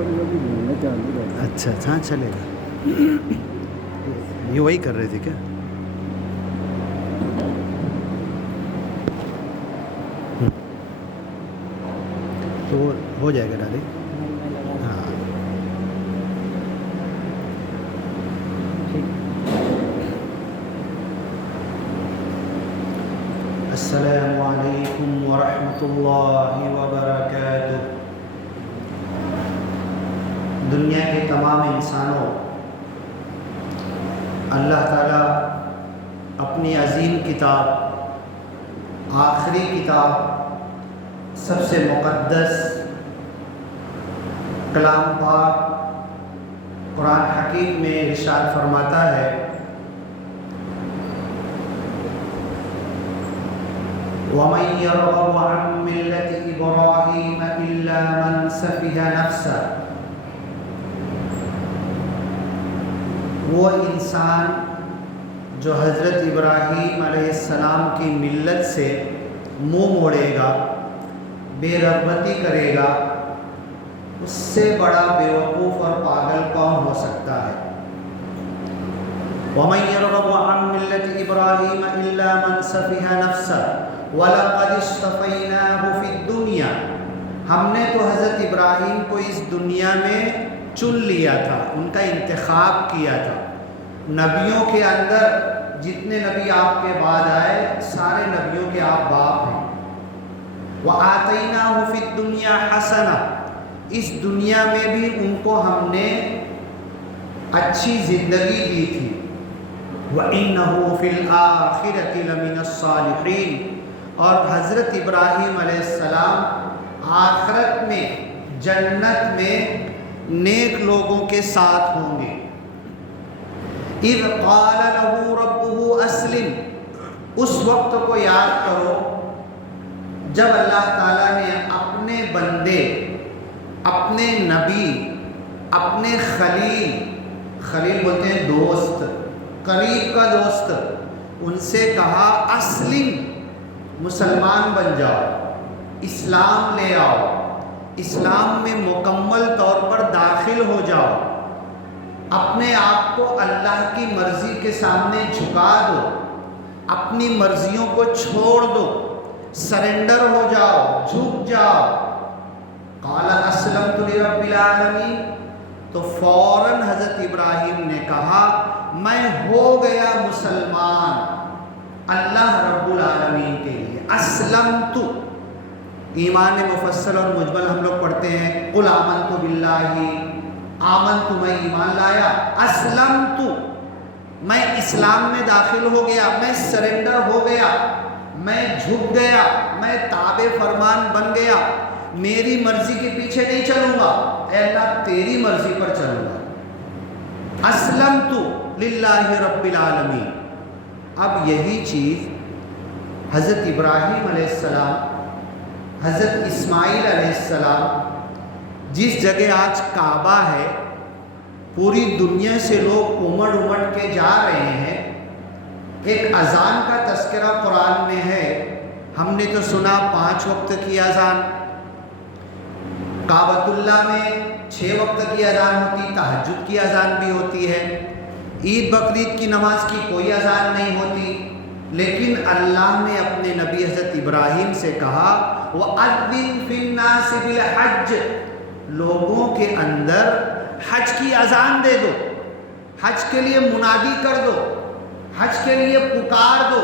اچھا ہاں چلے گا. یہ وہی کر رہے تھے کیا؟ تو ہو جائے گا ڈالے. ہاں السلام علیکم ورحمۃ اللہ وبرکاتہ. دنیا کے تمام انسانوں، اللہ تعالیٰ اپنی عظیم کتاب، آخری کتاب، سب سے مقدس کلام پاک قرآن حکیم میں ارشاد فرماتا ہے، وَمَن يَرْغَبُ عَن مِّلَّةِ إِبْرَاهِيمَ إِلَّا مَن سَفِهَ نَفْسَهُ. وہ انسان جو حضرت ابراہیم علیہ السلام کی ملت سے منہ موڑے گا، بے رغبتی کرے گا، اس سے بڑا بیوقوف اور پاگل کون ہو سکتا ہے؟ وَمَن يَرْغَبُ عَن مِّلَّةِ إِبْرَاهِيمَ إِلَّا مَن سَفِهَ نَفْسَهُ وَلَقَدِ اصْطَفَيْنَاهُ فِي الدُّنْيَا. ہم نے تو حضرت ابراہیم کو اس دنیا میں چن لیا تھا، ان کا انتخاب کیا تھا. نبیوں کے اندر جتنے نبی آپ کے بعد آئے، سارے نبیوں کے آپ باپ ہیں. وَآتَيْنَاهُ فِي الدُّنْيَا حَسَنَةً. اس دنیا میں بھی ان کو ہم نے اچھی زندگی دی تھی. وَإِنَّهُ فِي الْآخِرَةِ لَمِنَ الصَّالِحِينَ. اور حضرت ابراہیم علیہ السلام آخرت میں، جنت میں نیک لوگوں کے ساتھ ہوں گے. اِذْ قَالَ لَهُ رَبُّهُ أَسْلِمْ. اس وقت کو یاد کرو جب اللہ تعالیٰ نے اپنے بندے، اپنے نبی، اپنے خلیل بولتے ہیں دوست، قریب کا دوست، ان سے کہا اسلم، مسلمان بن جاؤ، اسلام لے آؤ، اسلام میں مکمل طور پر داخل ہو جاؤ، اپنے آپ کو اللہ کی مرضی کے سامنے جھکا دو، اپنی مرضیوں کو چھوڑ دو، سرنڈر ہو جاؤ، جھک جاؤ. قال اسلمت لرب العالمین. تو فوراً حضرت ابراہیم نے کہا میں ہو گیا مسلمان اللہ رب العالمین کے لیے. اسلمت، ایمان مفصل اور مجمل ہم لوگ پڑھتے ہیں، قل آمنت باللہ، آمنت میں ایمان لایا، اسلمت میں اسلام میں داخل ہو گیا، میں سرنڈر ہو گیا، میں جھک گیا، میں تابع فرمان بن گیا، میری مرضی کے پیچھے نہیں چلوں گا، اے اللہ تیری مرضی پر چلوں گا. اسلمت للہ رب العالمین. اب یہی چیز حضرت ابراہیم علیہ السلام، حضرت اسماعیل علیہ السلام، جس جگہ آج کعبہ ہے، پوری دنیا سے لوگ امڑ کے جا رہے ہیں. ایک اذان کا تذکرہ قرآن میں ہے، ہم نے تو سنا 5 وقت کی اذان، کعبۃ اللہ میں 6 وقت کی اذان ہوتی، تہجد کی اذان بھی ہوتی ہے، عید بقرعید کی نماز کی کوئی اذان نہیں ہوتی. لیکن اللہ نے اپنے نبی حضرت ابراہیم سے کہا وَأَذِّن فِي النَّاسِ بِالْحَجِّ، لوگوں کے اندر حج کی اذان دے دو، حج کے لیے منادی کر دو، حج کے لیے پکار دو،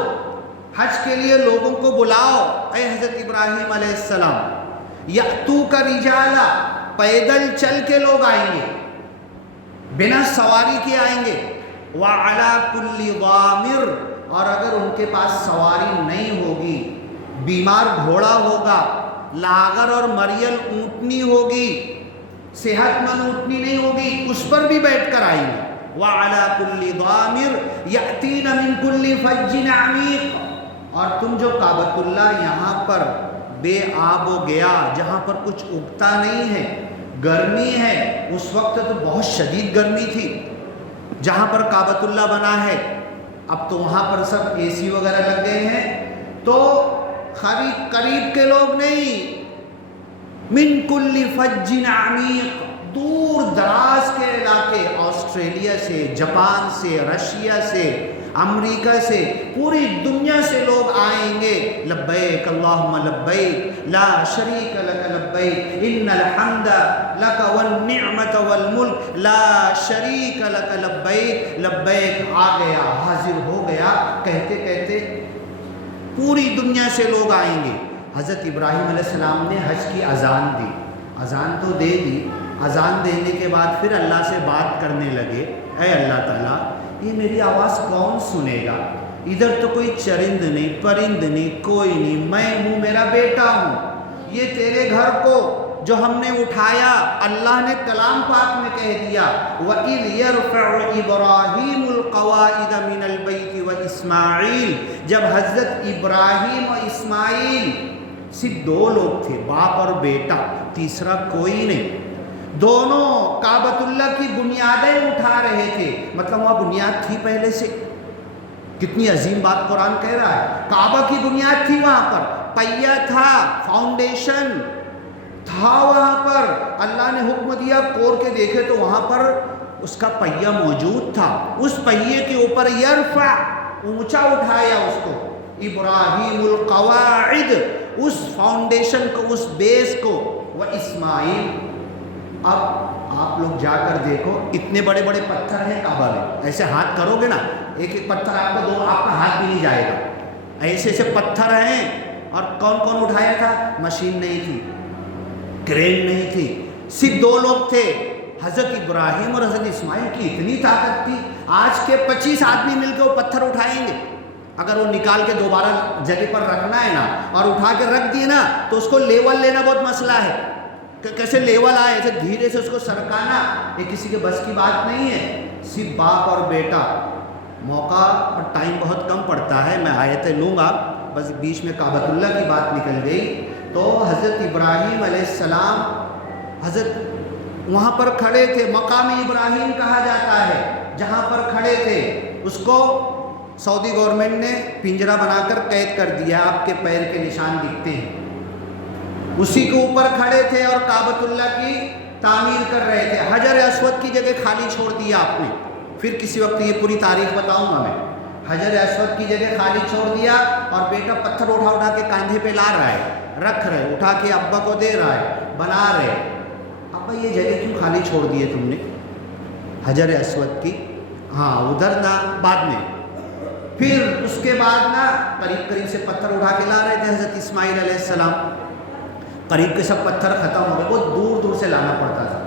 حج کے لیے لوگوں کو بلاؤ. اے حضرت ابراہیم علیہ السلام، یأتوک رجالا، پیدل چل کے لوگ آئیں گے، بنا سواری کے آئیں گے. وعلی کل ضامر، اور اگر ان کے پاس سواری نہیں ہوگی، بیمار گھوڑا ہوگا، لاغر اور مریل اونٹنی ہوگی، صحت مند اونٹنی نہیں ہوگی، اس پر بھی بیٹھ کر آئیں گے. وعلی کل ضامر یأتین من کل فج عمیق. اور تم جو کعبۃ اللہ یہاں پر بے آب و گیا، جہاں پر کچھ اگتا نہیں ہے، گرمی ہے، اس وقت تو بہت شدید گرمی تھی جہاں پر کعبۃ اللہ بنا ہے. اب تو وہاں پر سب اے سی وغیرہ لگ گئے ہیں، تو قریب کے لوگ نہیں، من کل فج عمیق، دور دراز کے علاقے، آسٹریلیا سے، جاپان سے، رشیا سے، امریکہ سے، پوری دنیا سے لوگ آئیں گے. لبیک اللہم لبیک لا شریک لک لبیک ان الحمد لک والنعمت والملک لا شریک لک لبیک. لبیک آ گیا، حاضر ہو گیا، کہتے کہتے پوری دنیا سے لوگ آئیں گے. حضرت ابراہیم علیہ السلام نے حج کی اذان دی. اذان تو دے دی، اذان دینے کے بعد پھر اللہ سے بات کرنے لگے. اے اللہ تعالیٰ، یہ میری آواز کون سنے گا؟ ادھر تو کوئی چرند نہیں، پرند نہیں، کوئی نہیں، میں ہوں، میرا بیٹا ہوں. یہ تیرے گھر کو جو ہم نے اٹھایا، اللہ نے کلام پاک میں کہہ دیا وَإِذْ يَرْفَعُ إِبْرَاهِيمُ الْقَوَاعِدَ مِنَ الْبَيْتِ وَإِسْمَاعِيلُ. جب حضرت ابراہیم اور اسماعیل صرف دو لوگ تھے، باپ اور بیٹا، تیسرا کوئی نہیں، دونوں کعبۃ اللہ کی بنیادیں اٹھا رہے تھے. مطلب وہاں بنیاد تھی پہلے سے. کتنی عظیم بات قرآن کہہ رہا ہے. کعبہ کی بنیاد تھی، وہاں پر پہیا تھا، فاؤنڈیشن تھا وہاں پر. اللہ نے حکم دیا کوڑ کے دیکھے تو وہاں پر اس کا پہیا موجود تھا. اس پہیے کے اوپر یرفع، اونچا اٹھایا اس کو، ابراہیم القواعد، اس فاؤنڈیشن کو، اس بیس کو، وہ اسماعیل. اب آپ لوگ جا کر دیکھو، اتنے بڑے بڑے پتھر ہیں کعبہ میں. ایسے ہاتھ کرو گے نا، ایک ایک پتھر آپ کو آپ کا ہاتھ بھی نہیں جائے گا. ایسے ایسے پتھر ہیں. اور کون کون اٹھایا تھا؟ مشین نہیں تھی، کرین نہیں تھی، صرف دو لوگ تھے، حضرت ابراہیم اور حضرت اسماعیل کی اتنی طاقت تھی. آج کے 25 آدمی مل کے وہ پتھر اٹھائیں گے. اگر وہ نکال کے دوبارہ جگہ پر رکھنا ہے نا، اور اٹھا کے رکھ دیے نا، تو اس کو لیول لینا بہت مسئلہ ہے. کہ کیسے لیول آئے، ایسے دھیرے سے اس کو سرکانا، یہ کسی کے بس کی بات نہیں ہے. صرف باپ اور بیٹا. موقع اور ٹائم بہت کم پڑتا ہے، میں آیتیں لوں گا، بس بیچ میں کعبۃ اللہ کی بات نکل گئی. تو حضرت ابراہیم علیہ السلام حضرت وہاں پر کھڑے تھے. مقام ابراہیم کہا جاتا ہے جہاں پر کھڑے تھے. اس کو سعودی گورنمنٹ نے پنجرہ بنا کر قید کر دیا، آپ کے پیر کے نشان دکھتے ہیں. اسی کے اوپر کھڑے تھے اور کعبۃ اللہ کی تعمیر کر رہے تھے. حجر اسود کی جگہ خالی چھوڑ دیا آپ نے. پھر کسی وقت یہ پوری تاریخ بتاؤں گا میں. حجر اسود کی جگہ خالی چھوڑ دیا، اور بیٹا پتھر اٹھا اٹھا کے کاندھے پہ لا رہا ہے، رکھ رہے، اٹھا کے ابا کو دے رہا ہے، بنا رہے. ابا یہ جگہ کیوں خالی چھوڑ دیے تم نے حجر اسود کی؟ ہاں ادھر نہ، بعد میں. پھر اس کے بعد نا قریب قریب سے پتھر اٹھا کے لا رہے تھے حضرت اسماعیل علیہ السلام. قریب کے سب پتھر ختم ہو گئے، بہت دور دور سے لانا پڑتا تھا.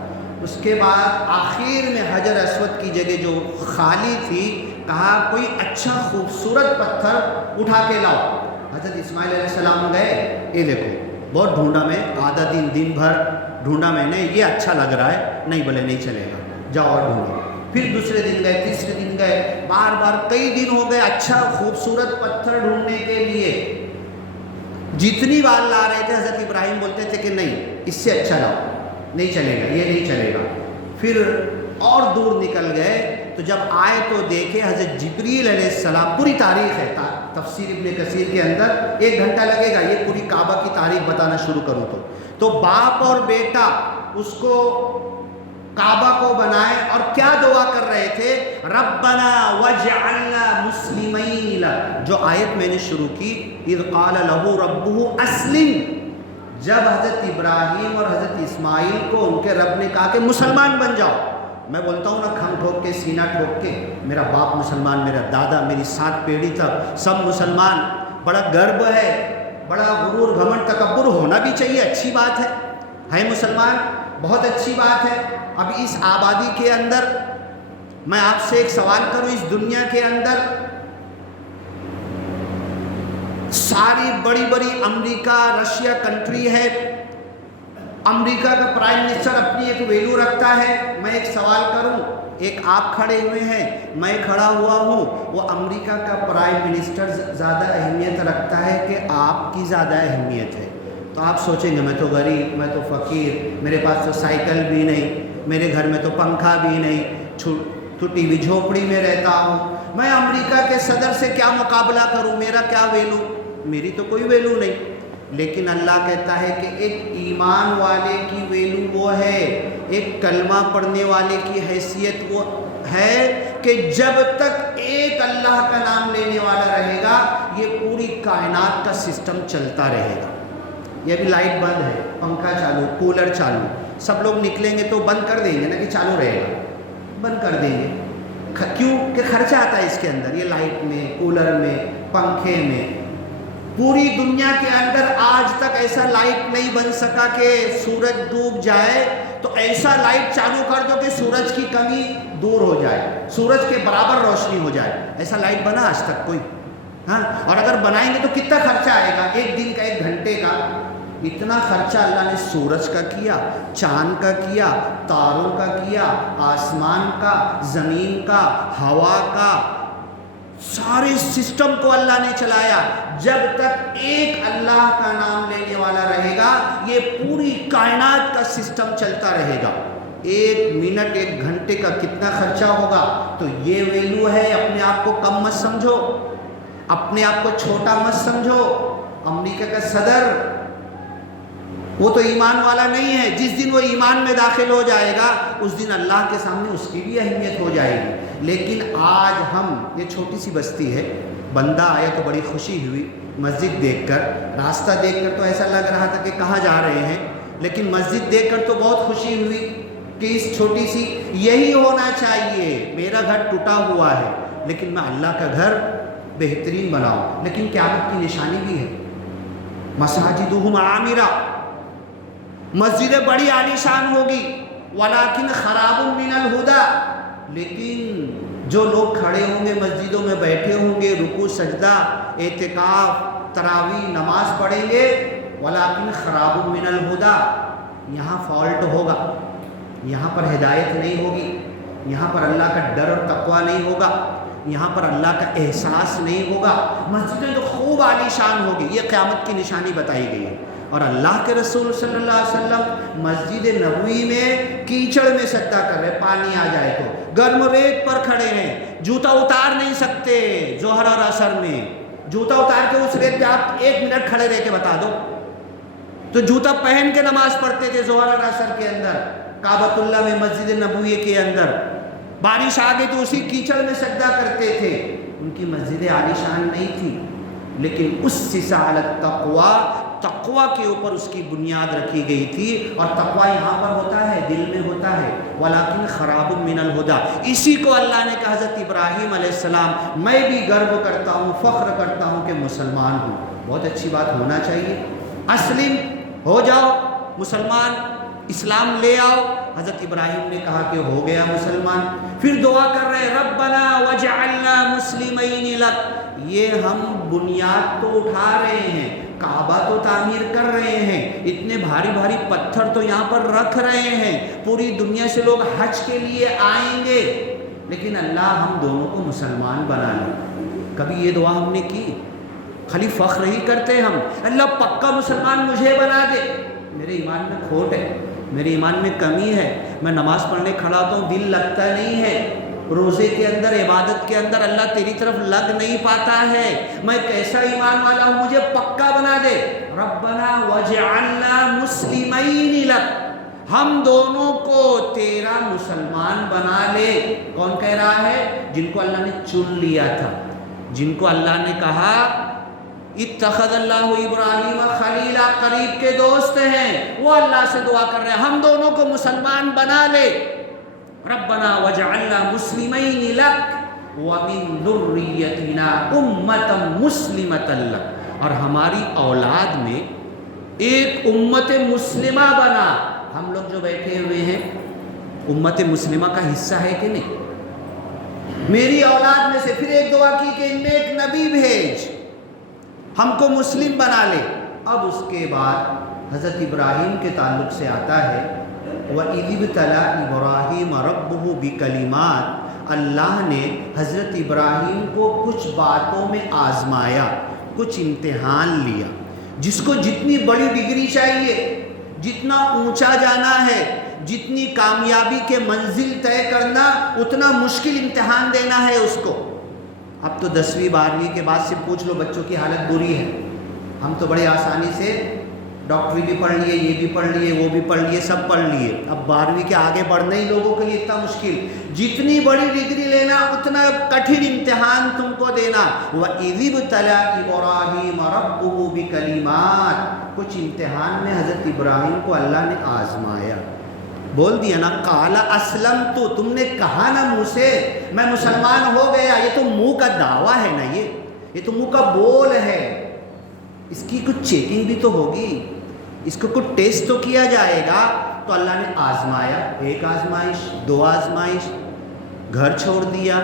اس کے بعد آخر میں حجر اسود کی جگہ جو خالی تھی، کہا کوئی اچھا خوبصورت پتھر اٹھا کے لاؤ. حضرت اسماعیل علیہ السلام گئے، یہ دیکھو بہت ڈھونڈا میں، آدھا دن بھر ڈھونڈا میں نے، یہ اچھا لگ رہا ہے. نہیں بولے نہیں چلے گا، جاؤ اور ڈھونڈو. پھر دوسرے دن گئے، تیسرے دن گئے، بار بار کئی دن ہو گئے اچھا خوبصورت پتھر ڈھونڈنے کے لیے. جتنی بار لا رہے تھے حضرت ابراہیم بولتے تھے کہ نہیں اس سے اچھا لاؤ، نہیں چلے گا، یہ نہیں چلے گا. پھر اور دور نکل گئے تو جب آئے تو دیکھے حضرت جبریل علیہ السلام. پوری تاریخ ہے تفسیر ابن کثیر کے اندر، 1 گھنٹہ لگے گا یہ پوری کعبہ کی تاریخ بتانا شروع کروں تو باپ اور بیٹا اس کو کعبہ کو بنائے اور کیا دعا کر رہے تھے؟ ربنا وجعلنا مسلمین. جو آیت میں نے شروع کی، اذ قال له ربه اسلم، جب حضرت ابراہیم اور حضرت اسماعیل کو ان کے رب نے کہا کہ مسلمان بن جاؤ. میں بولتا ہوں نا کھم ٹھوک کے، سینہ ٹھوک کے، میرا باپ مسلمان، میرا دادا، میری 7 پیڑھی تک سب مسلمان. بڑا گرو ہے، بڑا غرور گھمنڈ تکبر ہونا بھی چاہیے، اچھی بات ہے مسلمان، بہت اچھی بات ہے. اب اس آبادی کے اندر میں آپ سے ایک سوال کروں، اس دنیا کے اندر ساری بڑی بڑی امریکہ رشیا کنٹری ہے، امریکہ کا پرائم منسٹر اپنی ایک ویلیو رکھتا ہے. میں ایک سوال کروں، ایک آپ کھڑے ہوئے ہیں، میں کھڑا ہوا ہوں، وہ امریکہ کا پرائم منسٹر زیادہ اہمیت رکھتا ہے کہ آپ کی زیادہ اہمیت ہے؟ تو آپ سوچیں گے میں تو غریب، میں تو فقیر، میرے پاس تو سائیکل بھی نہیں، میرے گھر میں تو پنکھا بھی نہیں، چھوٹی بھی جھوپڑی میں رہتا ہوں، میں امریکہ کے صدر سے کیا مقابلہ کروں، میرا کیا ویلو؟ میری تو کوئی ویلو نہیں. لیکن اللہ کہتا ہے کہ ایک ایمان والے کی ویلو وہ ہے، ایک کلمہ پڑھنے والے کی حیثیت وہ ہے کہ جب تک ایک اللہ کا نام لینے والا رہے گا یہ پوری کائنات کا سسٹم چلتا رہے گا۔ یہ ابھی لائٹ بند ہے، پنکھا چالو، کولر چالو، سب لوگ نکلیں گے تو بند کر دیں گے نا کہ چالو رہے گا، بند کر دیں گے، کیوں کہ خرچہ آتا ہے اس کے اندر، یہ لائٹ میں، کولر میں، پنکھے میں۔ پوری دنیا کے اندر آج تک ایسا لائٹ نہیں بن سکا کہ سورج ڈوب جائے تو ایسا لائٹ چالو کر دو کہ سورج کی کمی دور ہو جائے، سورج کے برابر روشنی ہو جائے، ایسا لائٹ بنا آج تک کوئی؟ ہاں، اور اگر بنائیں گے تو کتنا خرچہ آئے گا، ایک دن کا، ایک گھنٹے کا؟ اتنا خرچہ اللہ نے سورج کا کیا، چاند کا کیا، تاروں کا کیا، آسمان کا، زمین کا، ہوا کا، سارے سسٹم کو اللہ نے چلایا۔ جب تک ایک اللہ کا نام لینے والا رہے گا یہ پوری کائنات کا سسٹم چلتا رہے گا۔ ایک منٹ، ایک گھنٹے کا کتنا خرچہ ہوگا؟ تو یہ ویلو ہے، اپنے آپ کو کم مت سمجھو، اپنے آپ کو چھوٹا مت سمجھو۔ امریکہ کا صدر وہ تو ایمان والا نہیں ہے، جس دن وہ ایمان میں داخل ہو جائے گا اس دن اللہ کے سامنے اس کی بھی اہمیت ہو جائے گی۔ لیکن آج ہم، یہ چھوٹی سی بستی ہے، بندہ آیا تو بڑی خوشی ہوئی مسجد دیکھ کر، راستہ دیکھ کر تو ایسا لگ رہا تھا کہ کہاں جا رہے ہیں، لیکن مسجد دیکھ کر تو بہت خوشی ہوئی کہ اس چھوٹی سی، یہی ہونا چاہیے، میرا گھر ٹوٹا ہوا ہے لیکن میں اللہ کا گھر بہترین بناؤں۔ لیکن قیامت کی نشانی بھی ہے، مساجدہم عامرہ، مسجدیں بڑی عالیشان ہوگی، ولیکن خراب من الہدی، لیکن جو لوگ کھڑے ہوں گے مسجدوں میں، بیٹھے ہوں گے، رکوع سجدہ، اعتکاف، تراویح، نماز پڑھیں گے، ولیکن خراب من الہدی، یہاں فالٹ ہوگا، یہاں پر ہدایت نہیں ہوگی، یہاں پر اللہ کا ڈر اور تقوی نہیں ہوگا، یہاں پر اللہ کا احساس نہیں ہوگا۔ مسجدیں تو خوب عالیشان ہوگی، یہ قیامت کی نشانی بتائی گئی ہے۔ اور اللہ کے رسول صلی اللہ علیہ وسلم مسجد نبوی میں کیچڑ میں سجدہ کر رہے، پانی آ جائے تو گرم ریت پر کھڑے ہیں، جوتا اتار نہیں سکتے، ظہر اور عصر میں جوتا اتار کے اس ریت پہ آپ ایک منٹ کھڑے رہ کے بتا دو، تو جوتا پہن کے نماز پڑھتے تھے ظہر اور عصر کے اندر، کعبۃ اللہ میں، مسجد نبوی کے اندر۔ بارش آ گئی تو اسی کیچڑ میں سجدہ کرتے تھے۔ ان کی مسجدیں عالیشان نہیں تھی، لیکن اسس علی التقوی، تقوی کے اوپر اس کی بنیاد رکھی گئی تھی، اور تقوی یہاں پر ہوتا ہے، دل میں ہوتا ہے، ولیکن خراب من الہدی۔ اسی کو اللہ نے کہا، حضرت ابراہیم علیہ السلام، میں بھی گرو کرتا ہوں، فخر کرتا ہوں کہ مسلمان ہوں۔ بہت اچھی بات، ہونا چاہیے، اسلم، ہو جاؤ مسلمان، اسلام لے آؤ۔ حضرت ابراہیم نے کہا کہ ہو گیا مسلمان، پھر دعا کر رہے ربنا وجعلنا مسلمین لک، یہ ہم بنیاد تو اٹھا رہے ہیں، کعبہ تو تعمیر کر رہے ہیں، اتنے بھاری بھاری پتھر تو یہاں پر رکھ رہے ہیں، پوری دنیا سے لوگ حج کے لیے آئیں گے، لیکن اللہ ہم دونوں کو مسلمان بنا لے۔ کبھی یہ دعا ہم نے کی؟ خالی فخر ہی کرتے ہم، اللہ پکا مسلمان مجھے بنا دے۔ میرے ایمان میں کھوٹ ہے، میرے ایمان میں کمی ہے، میں نماز پڑھنے کھڑا ہوتا ہوں، دل لگتا نہیں ہے، روزے کے اندر، عبادت کے اندر اللہ تیری طرف لگ نہیں پاتا ہے، میں کیسا ایمان والا ہوں، مجھے پکا بنا دے۔ ربنا وجعلنا مسلمین لک، ہم دونوں کو تیرا مسلمان بنا لے۔ کون کہہ رہا ہے؟ جن کو اللہ نے چن لیا تھا، جن کو اللہ نے کہا اتخذ اللہ ابراہیم خلیلا، قریب کے دوست ہیں، وہ اللہ سے دعا کر رہے ہیں ہم دونوں کو مسلمان بنا لے۔ ربنا وجعلنا مسلمین لک ومن ذریتنا امتا مسلمتا لک، اور ہماری اولاد میں ایک امت مسلمہ بنا۔ ہم لوگ جو بیٹھے ہوئے ہیں امت مسلمہ کا حصہ ہے کہ نہیں؟ میری اولاد میں سے پھر ایک دعا کی کہ ان میں ایک نبی بھیج، ہم کو مسلم بنا لے۔ اب اس کے بعد حضرت ابراہیم کے تعلق سے آتا ہے وَإِذِ ابْتَلَىٰ إِبْرَاهِيمَ رَبُّهُ بِكَلِمَاتٍ، اللہ نے حضرت ابراہیم کو کچھ باتوں میں آزمایا، کچھ امتحان لیا۔ جس کو جتنی بڑی ڈگری چاہیے، جتنا اونچا جانا ہے، جتنی کامیابی کے منزل طے کرنا، اتنا مشکل امتحان دینا ہے اس کو۔ اب تو 10ویں 12ویں کے بعد سے پوچھ لو، بچوں کی حالت بری ہے، ہم تو بڑے آسانی سے ڈاکٹری بھی پڑھ لیے، یہ بھی پڑھ لیے، وہ بھی پڑھ لیے، سب پڑھ لیے. اب 12ویں کے آگے بڑھنا ہی لوگوں کے لیے اتنا مشکل. جتنی بڑی ڈگری لینا اتنا کٹھن امتحان تم کو دینا. وَإِذِ ابْتَلَىٰ إِبْرَاهِيمَ رَبُّهُ بِكَلِمَاتٍ، کچھ امتحان میں حضرت ابراہیم کو اللہ نے آزمایا. بول دیا نا قال اسلمت، تم نے کہا نا منہ سے میں مسلمان ہو گیا. یہ تو منہ کا دعویٰ ہے نا، یہ تو منہ کا بول ہے. اس کی کچھ چیکنگ بھی تو ہوگی، اس کو کچھ ٹیسٹ تو کیا جائے گا. تو اللہ نے آزمایا. ایک آزمائش، 2 آزمائش، گھر چھوڑ دیا،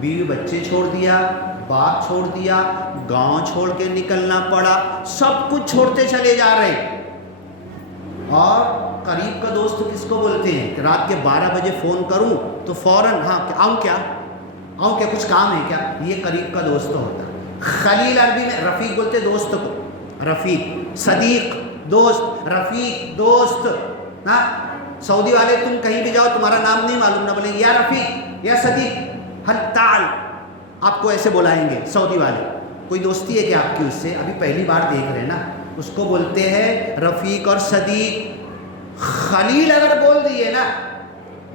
بیوی بچے چھوڑ دیا، باپ چھوڑ دیا، گاؤں چھوڑ کے نکلنا پڑا، سب کچھ چھوڑتے چلے جا رہے. اور قریب کا دوست کس کو بولتے ہیں کہ رات کے 12 بجے فون کروں تو فوراً ہاں آؤں کیا کچھ کام ہے کیا، یہ قریب کا دوست ہوتا. خلیل عربی میں رفیق بولتے دوست کو، رفیق، صدیق دوست، رفیق دوست. نا سعودی والے تم کہیں بھی جاؤ تمہارا نام نہیں معلوم، نہ بولیں یا رفیق یا صدیق، حل تعال، آپ کو ایسے بلائیں گے سعودی والے. کوئی دوستی ہے کہ آپ کی اس سے؟ ابھی پہلی بار دیکھ رہے ہیں نا. اس کو بولتے ہیں رفیق اور صدیق. خلیل اگر بول دیے نا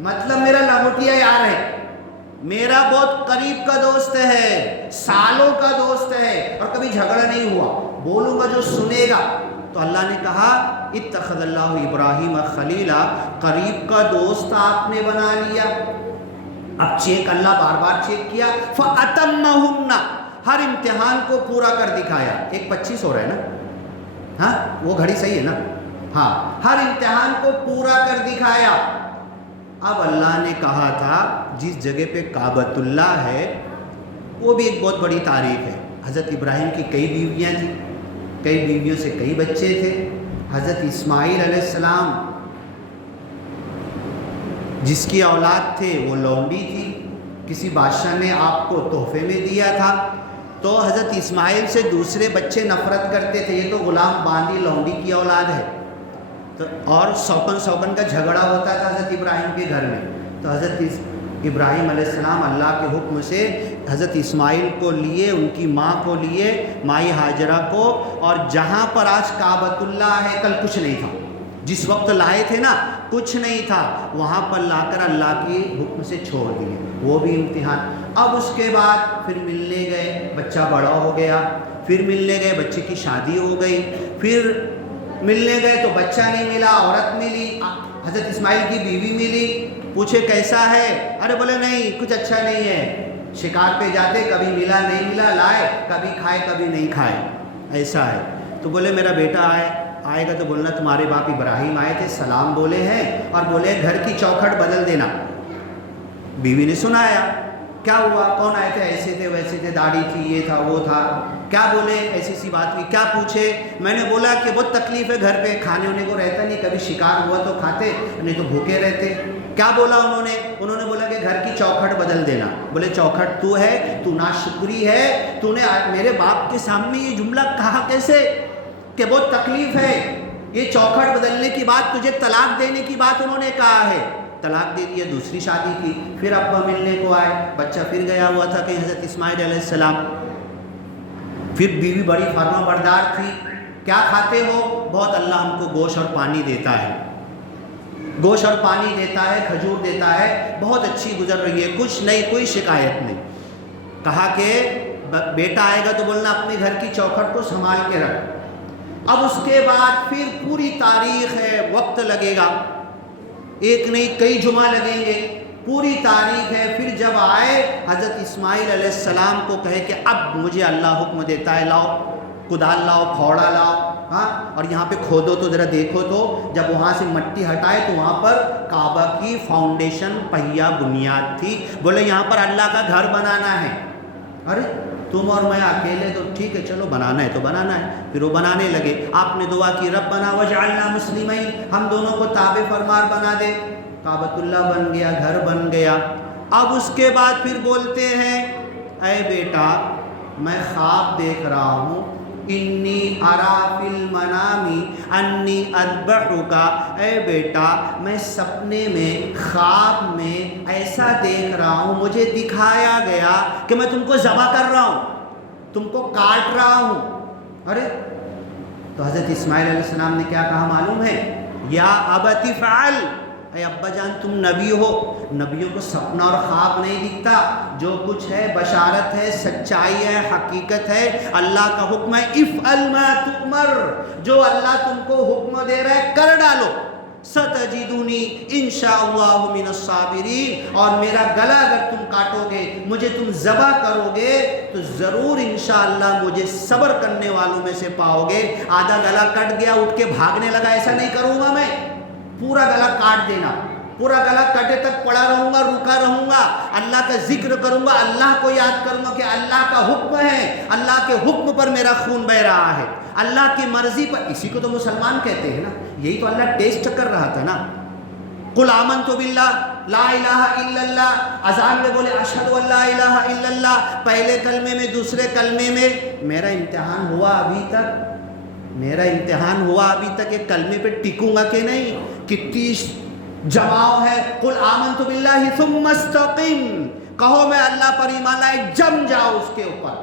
مطلب میرا لنگوٹیا یار ہے، میرا بہت قریب کا دوست ہے، سالوں کا دوست ہے، اور کبھی جھگڑا نہیں ہوا، بولوں گا جو سنے گا. تو اللہ نے کہا اتخذ اللہ ابراہیم خلیلا، قریب کا دوست آپ نے بنا لیا. اب چیک اللہ بار بار چیک کیا. فَأَتَمَّهُنَّ، ہر امتحان کو پورا کر دکھایا. 1:25 ہو رہا ہے نا، ہاں وہ گھڑی صحیح ہے نا، ہاں ہر امتحان کو پورا کر دکھایا. اب اللہ نے کہا تھا جس جگہ پہ کعبۃ اللہ ہے وہ بھی ایک بہت بڑی تاریخ ہے. حضرت ابراہیم کی کئی بیویاں تھیں، کئی بیویوں سے کئی بچے تھے. حضرت اسماعیل علیہ السلام جس کی اولاد تھے وہ لونڈی تھی، کسی بادشاہ نے آپ کو تحفے میں دیا تھا. تو حضرت اسماعیل سے دوسرے بچے نفرت کرتے تھے، یہ تو غلام باندی لونڈی کی اولاد ہے. تو اور سوکن کا جھگڑا ہوتا تھا حضرت ابراہیم کے گھر میں. تو حضرت ابراہیم علیہ السلام اللہ کے حکم سے حضرت اسماعیل کو لیے، ان کی ماں کو لیے، مائی ہاجرہ کو، اور جہاں پر آج کعبۃ اللہ ہے کل کچھ نہیں تھا، جس وقت لائے تھے نا کچھ نہیں تھا، وہاں پر لا کر اللہ کی حکم سے چھوڑ دیے. وہ بھی امتحان. اب اس کے بعد پھر ملنے گئے، بچہ بڑا ہو گیا، پھر ملنے گئے، بچے کی شادی ہو گئی، پھر ملنے گئے تو بچہ نہیں ملا، عورت ملی، حضرت اسماعیل کی بیوی ملی. پوچھے کیسا ہے؟ ارے بولے نہیں کچھ اچھا نہیں ہے. شکار پہ جاتے، کبھی ملا نہیں ملا، لائے کبھی کھائے کبھی نہیں کھائے، ایسا ہے. تو بولے میرا بیٹا آئے گا تو بولنا تمہارے باپ ابراہیم آئے تھے، سلام بولے ہیں اور بولے گھر کی چوکھٹ بدل دینا. بیوی نے سنایا کیا ہوا، کون آئے تھے، ایسے تھے ویسے تھے، داڑھی تھی، یہ تھا وہ تھا. کیا بولے، ایسی سی بات ہوئی، کیا پوچھے؟ میں نے بولا کہ بہت تکلیف ہے گھر پہ، کھانے ہونے کو رہتا نہیں، کبھی شکار ہوا تو کھاتے نہیں تو بھوکے رہتے. کیا بولا انہوں نے بولا کہ گھر کی چوکھٹ بدل دینا. بولے چوکھٹ تو ہے، تو ناشکری ہے، تو نے میرے باپ کے سامنے یہ جملہ کہا کیسے کہ بہت تکلیف ہے، یہ چوکھٹ بدلنے کی بات، تجھے طلاق دینے کی بات انہوں نے کہا ہے. طلاق دے دیا، دوسری شادی کی. پھر ابا ملنے کو آئے، بچہ پھر گیا ہوا تھا کہ حضرت اسماعیل علیہ السلام. پھر بیوی بڑی فرما بردار تھی. کیا کھاتے ہو؟ بہت اللہ ہم کو گوشت اور پانی دیتا ہے، گوشت اور پانی دیتا ہے، کھجور دیتا ہے، بہت اچھی گزر رہی ہے، کچھ نہیں، کوئی شکایت نہیں. کہا کہ بیٹا آئے گا تو بولنا اپنے گھر کی چوکھٹ کو سنبھال کے رکھ. اب اس کے بعد پھر پوری تاریخ ہے، وقت لگے گا، ایک نہیں کئی جمعہ لگیں گے، پوری تاریخ ہے. پھر جب آئے حضرت اسماعیل علیہ السلام کو کہے کہ اب مجھے اللہ حکم دیتا ہے، لاؤ کدال لاؤ، پھوڑا لاؤ، ہاں اور یہاں پہ کھودو تو ذرا دیکھو. تو جب وہاں سے مٹی ہٹائے تو وہاں پر کعبہ کی فاؤنڈیشن، پہیا بنیاد تھی. بولے یہاں پر اللہ کا گھر بنانا ہے. ارے تم اور میں اکیلے تو ٹھیک ہے، چلو بنانا ہے تو بنانا ہے. پھر وہ بنانے لگے. آپ نے دعا کی ربنا وجعلنا مسلمین، ہم دونوں کو تابع فرمان بنا دے. کعبۃ اللہ بن گیا، گھر بن گیا. اب اس کے بعد پھر بولتے ہیں اے بیٹا میں خواب دیکھ رہا ہوں، انی ارا فی المنام انی اذبحک. اے بیٹا میں سپنے میں، خواب میں ایسا دیکھ رہا ہوں، مجھے دکھایا گیا کہ میں تم کو ذبح کر رہا ہوں، تم کو کاٹ رہا ہوں. ارے تو حضرت اسماعیل علیہ السلام نے کیا کہا معلوم ہے؟ یا ابت افعل، اے ابا جان تم نبی ہو، نبیوں کو سپنا اور خواب نہیں دکھتا، جو کچھ ہے بشارت ہے، سچائی ہے، حقیقت ہے، اللہ کا حکم ہے، افعل ما تؤمر، جو اللہ تم کو حکم دے رہا ہے کر ڈالو، ستجدونی انشاءاللہ من الصابرین، اور میرا گلا اگر تم کاٹو گے، مجھے تم ذبح کرو گے تو ضرور انشاءاللہ مجھے صبر کرنے والوں میں سے پاؤ گے۔ آدھا گلا کٹ گیا اٹھ کے بھاگنے لگا، ایسا نہیں کروں گا میں، پورا گلا کاٹ دینا، پورا گلا کٹے تک پڑا رہوں گا، رکا رہوں گا، اللہ کا ذکر کروں گا، اللہ کو یاد کروں گا کہ اللہ کا حکم ہے، اللہ کے حکم پر میرا خون بہ رہا ہے، اللہ کی مرضی پر، اسی کو تو مسلمان کہتے ہیں نا، یہی تو اللہ ٹیسٹ کر رہا تھا نا۔ قل آمنت باللہ لا الہ الا اللہ، اذان میں بولے اشہد ان لا الہ الا اللہ، پہلے کلمے میں دوسرے کلمے میں، میرا امتحان ہوا ابھی تک، میرا امتحان ہوا ابھی تک، ایک کلمے پہ ٹکوں گا کہ نہیں؟ کتنی جماؤ ہے، قل آمنت باللہ ثم استقم، کہو میں اللہ پر ایمان لائے، جم جاؤ اس کے اوپر،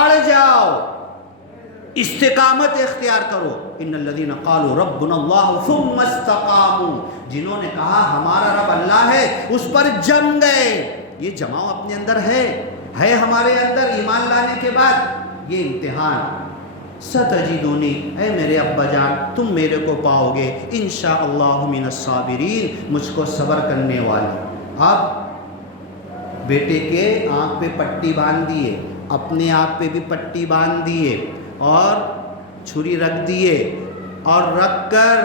اڑ جاؤ، استقامت اختیار کرو۔ ان الذین قالوا ربنا اللہ ثم استقاموا، جنہوں نے کہا ہمارا رب اللہ ہے، اس پر جم گئے۔ یہ جماؤ اپنے اندر ہے ہمارے اندر ایمان لانے کے بعد، یہ امتحان۔ ستجدونی، اے میرے ابا جان تم میرے کو پاؤ گے، انشاءاللہ من الصابرین، مجھ کو صبر کرنے والے۔ اب بیٹے کے آنکھ پہ پٹی باندھ دیے، اپنے آنکھ پہ بھی پٹی باندھ دیے، اور چھری رکھ دیے، اور رکھ کر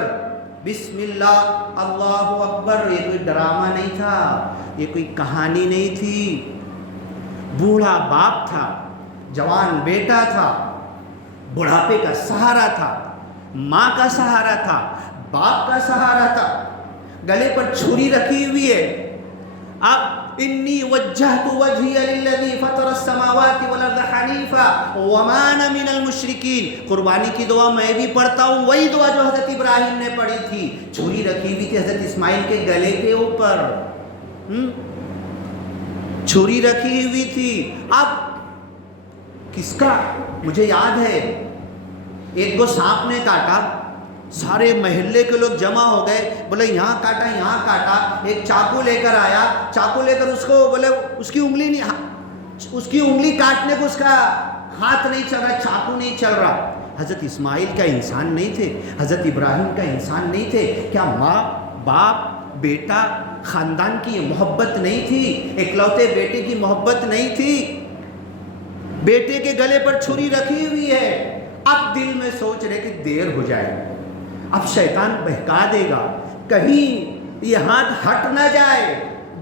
بسم اللہ اللہ اکبر، یہ کوئی ڈرامہ نہیں تھا، یہ کوئی کہانی نہیں تھی، بوڑھا باپ تھا، جوان بیٹا تھا، بڑھاپے کا سہارا تھا، ماں کا سہارا تھا، باپ کا سہارا تھا، گلے پر چھری رکھی ہوئی ہے۔ اب انی وجہت وجہی للذی فطر السماوات والارض حنیفا وما انا من المشرکین، قربانی کی دعا میں بھی پڑھتا ہوں، وہی دعا جو حضرت ابراہیم نے پڑھی تھی، چھری رکھی ہوئی تھی حضرت اسماعیل کے گلے کے اوپر، چھری رکھی ہوئی تھی۔ اب کس کا؟ مجھے یاد ہے ایک کو سانپ نے کاٹا، سارے محلے کے لوگ جمع ہو گئے، بولے یہاں کاٹا یہاں کاٹا، ایک چاقو لے کر آیا، چاقو لے کر اس کو بولے اس کی انگلی کاٹنے کو اس کا ہاتھ نہیں چل رہا، چاقو نہیں چل رہا۔ حضرت اسماعیل کا انسان نہیں تھے، حضرت ابراہیم کا انسان نہیں تھے؟ کیا ماں باپ بیٹا خاندان کی یہ محبت نہیں تھی؟ اکلوتے بیٹے کی محبت نہیں تھی؟ بیٹے کے گلے پر چھری رکھی ہوئی ہے، اب دل میں سوچ رہے کہ دیر ہو جائے، اب شیطان بہکا دے گا، کہیں یہ ہاتھ ہٹ نہ جائے،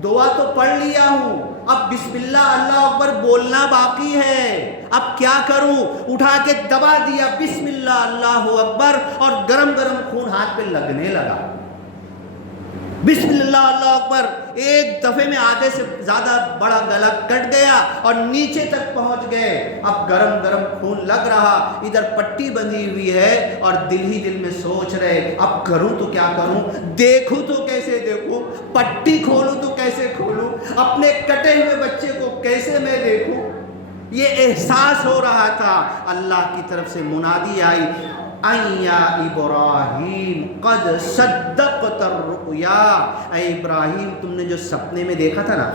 دعا تو پڑھ لیا ہوں، اب بسم اللہ اللہ اکبر بولنا باقی ہے، اب کیا کروں؟ اٹھا کے دبا دیا بسم اللہ اللہ اکبر، اور گرم گرم خون ہاتھ پہ لگنے لگا، بسم اللہ اللہ اکبر، ایک دفعے میں آدھے سے زیادہ بڑا گلا کٹ گیا اور نیچے تک پہنچ گئے۔ اب گرم گرم خون لگ رہا، ادھر پٹی بندھی ہوئی ہے، اور دل ہی دل میں سوچ رہے اب کروں تو کیا کروں، دیکھوں تو کیسے دیکھوں، پٹی کھولوں تو کیسے کھولوں، اپنے کٹے ہوئے بچے کو کیسے میں دیکھوں۔ یہ احساس ہو رہا تھا، اللہ کی طرف سے منادی آئی، یا ابراہیم قد صدقت الرؤیا، اے ابراہیم تم نے جو سپنے میں دیکھا تھا نا،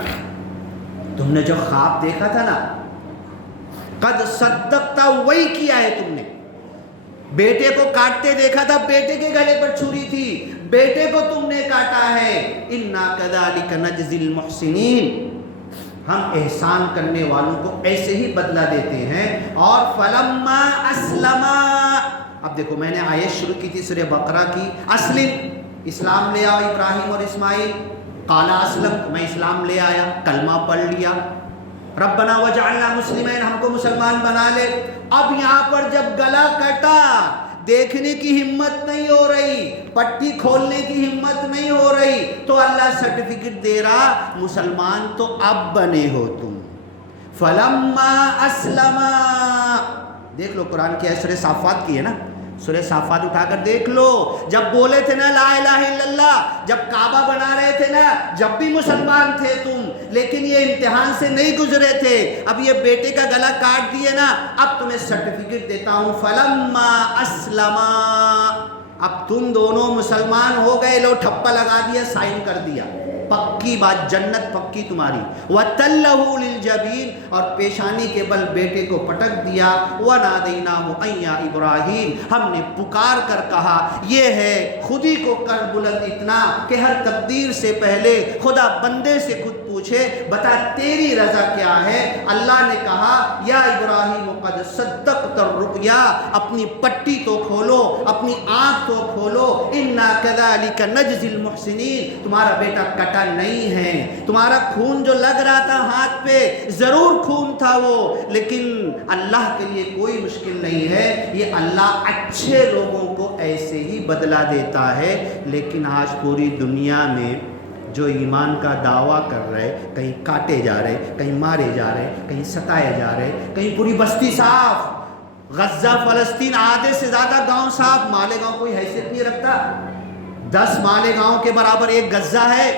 تم نے جو خواب دیکھا تھا نا، قد صدقتا، وہی کیا ہے تم نے۔ بیٹے کو کاٹتے دیکھا تھا، بیٹے کے گلے پر چھری تھی، بیٹے کو تم نے کاٹا ہے۔ انا کذالک نجزی المحسنین، ہم احسان کرنے والوں کو ایسے ہی بدلہ دیتے ہیں۔ اور فلما اسلما، اب دیکھو میں نے آیت شروع کی تھی سورہ بقرہ کی، اسلام لے آؤ ابراہیم اور اسماعیل، قال اسلمت، میں اسلام لے آیا، کلمہ پڑھ لیا، ربنا وجعلنا مسلمین، ہم کو مسلمان بنا لے۔ اب یہاں پر جب گلا کٹا، دیکھنے کی ہمت نہیں ہو رہی، پٹی کھولنے کی ہمت نہیں ہو رہی، تو اللہ سرٹیفکیٹ دے رہا، مسلمان تو اب بنے ہو تم۔ فلما اسلما، دیکھ لو قرآن کی سورہ صافات کی ہے نا، سورہ صافات اٹھا کر دیکھ لو، جب بولے تھے نا لا الہ الا اللہ، جب کعبہ بنا رہے تھے نا، جب بھی مسلمان تھے تم، لیکن یہ امتحان سے نہیں گزرے تھے، اب یہ بیٹے کا گلا کاٹ دیے نا، اب تمہیں سرٹیفکیٹ دیتا ہوں فلما اسلما، اب تم دونوں مسلمان ہو گئے، لو ٹھپا لگا دیا، سائن کر دیا، پکی بات، جنت پکی تمہاری۔ وَتَلَّهُ لِلْجَبِينِ، اور پیشانی کے بل بیٹے کو پٹک دیا۔ وَنَادَيْنَاهُ أَن يَا إِبْرَاهِيمُ، ہم نے پکار کر کہا، یہ ہے خود ہی کو کر بلند اتنا کہ ہر تقدیر سے پہلے خدا بندے سے خود پوچھے بتا تیری رضا کیا ہے۔ اللہ نے کہا یا ابراہیم قد صدقت الرؤیا، اپنی پٹی تو کھولو، اپنی آنکھ تو کھولو، انا کذالک نجزی المحسنین، تمہارا بیٹا کٹا نہیں ہے، تمہارا خون جو لگ رہا تھا ہاتھ پہ ضرور خون تھا وہ، لیکن اللہ کے لیے کوئی مشکل نہیں ہے، یہ اللہ اچھے لوگوں کو ایسے ہی بدلہ دیتا ہے۔ لیکن آج پوری دنیا میں جو ایمان کا دعویٰ کر رہے، کہیں کاٹے جا رہے، کہیں مارے جا رہے، کہیں ستائے جا رہے، کہیں پوری بستی صاف، غزہ فلسطین آدھے سے زیادہ گاؤں صاف، مالیگاؤں کوئی حیثیت نہیں رکھتا، 10 مالیگاؤں کے برابر ایک غزہ ہے،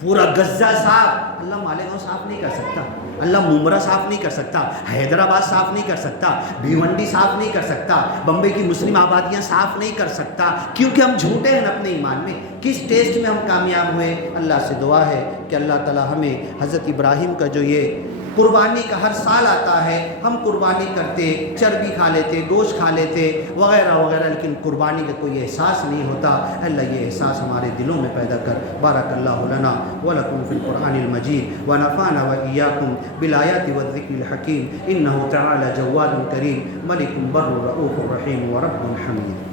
پورا غزہ صاف، اللہ مالیگاؤں صاف نہیں کر سکتا، اللہ ممرہ صاف نہیں کر سکتا، حیدرآباد صاف نہیں کر سکتا، بھیونڈی صاف نہیں کر سکتا، بمبئی کی مسلم آبادیاں صاف نہیں کر سکتا، کیونکہ ہم جھوٹے ہیں اپنے ایمان میں۔ کس ٹیسٹ میں ہم کامیاب ہوئے؟ اللہ سے دعا ہے کہ اللہ تعالی ہمیں حضرت ابراہیم کا جو یہ قربانی کا ہر سال آتا ہے، ہم قربانی کرتے، چربی کھا لیتے، گوشت کھا لیتے وغیرہ وغیرہ، لیکن قربانی کا کوئی احساس نہیں ہوتا۔ اللہ یہ احساس ہمارے دلوں میں پیدا کر۔ بارک اللہ لنا ولکم فی القرآن المجید ونفعنا وإیاکم بالآیات والذکر الحکیم، انہ تعالی جواد کریم ملک بر رؤوف رحیم ورب حمید۔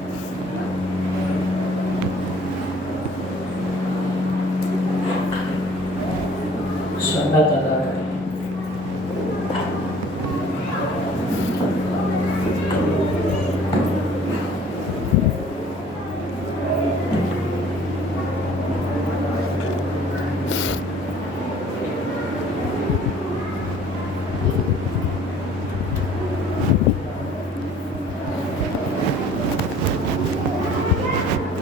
اللہ تعالیٰ